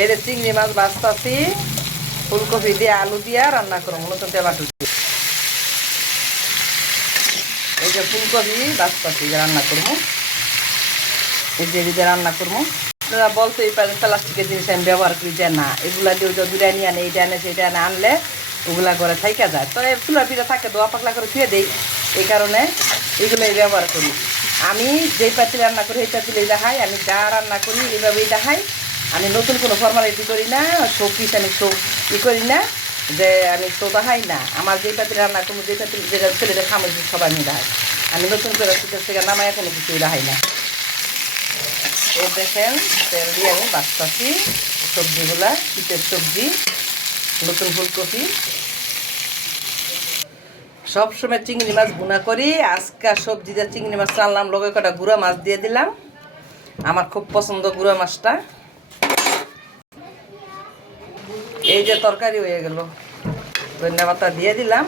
এই যে চিংড়ি মাছ ভাজতাছি, ফুলকপি দিয়ে আলু দিয়ে রান্না করবো নতুন টমেটো দিয়ে। এই যে ফুলকপি ভাজতাছি রান্না করবো, এই যে দিয়ে রান্না করবো। আপনারা বলতেই পারেন প্লাস্টিকের জিনিস আমি ব্যবহার করি, যে না এগুলা দিয়ে ওই বিরিয়ানি আনে, এইটা আনে সেইটা আনে, আনলে ওগুলা করে থাইকা যায়। তো চুলা পিঠা থাকে দোয়া পাকলা করে ছুঁয়ে দিই, এই কারণে এগুলোই ব্যবহার করি। আমি যেই পাতিলে রান্না করি সেই পাতিলেই দেখাই, আমি যা রান্না করি এইভাবেই দেখাই। আমি নতুন কোনো ফর্মালিটি করি না, শোপিস আমি ই করি না যে আমি শো দেখাই না। আমার যেই পাতিলে রান্না করবো, যেই পাতিল যেটা ছেলেটা খামোছি সবাই আমি দেখাই। আমি নতুন করে শীতের থেকে নামায় কোনো কিছুই দেখাই না। এই দেখেন তেল দিয়ে আমি বাছতাছি সবজিগুলা, শীতের সবজি, নতুন ফুলকপি। সবসময় চিংড়ি মাছ ভুনা করি, আজকে সবজি দিয়ে চিংড়ি মাছ রান্নাম, লগে কটা গুঁড়া মাছ দিয়ে দিলাম, আমার খুব পছন্দ গুঁড়া মাছটা। এই যে তরকারি হয়ে গেল, ধনিয়া পাতা দিয়ে দিলাম।